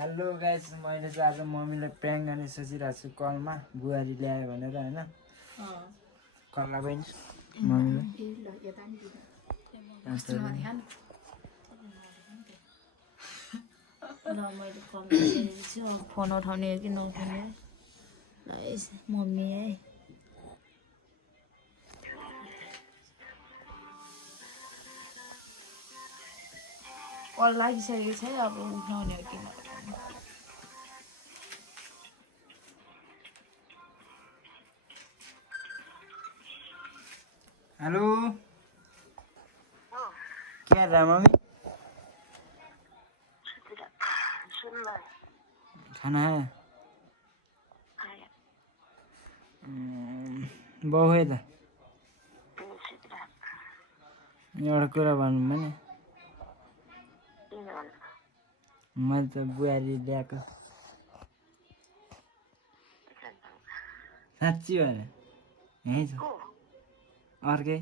hello guys, मैले चाहिँ आज मम्मीलाई प्र्याङ्क गर्ने सोचिरहेको छु कलमा बुहारी ल्यायो भनेर होइन कल्ला बहिनी मम्मीलाई मैले फोन उठाउने हो कि नउठाउने मम्मी है कल लागिसकेको छ अब उठाउने हो कि नउठाउने हेलो क्या रहा मम्मी खाना है बाउ है त एउटा कुरा भनौँ भने मैले त बुहारी ल्याएको साँच्ची भएर यहीँ छ अर्कै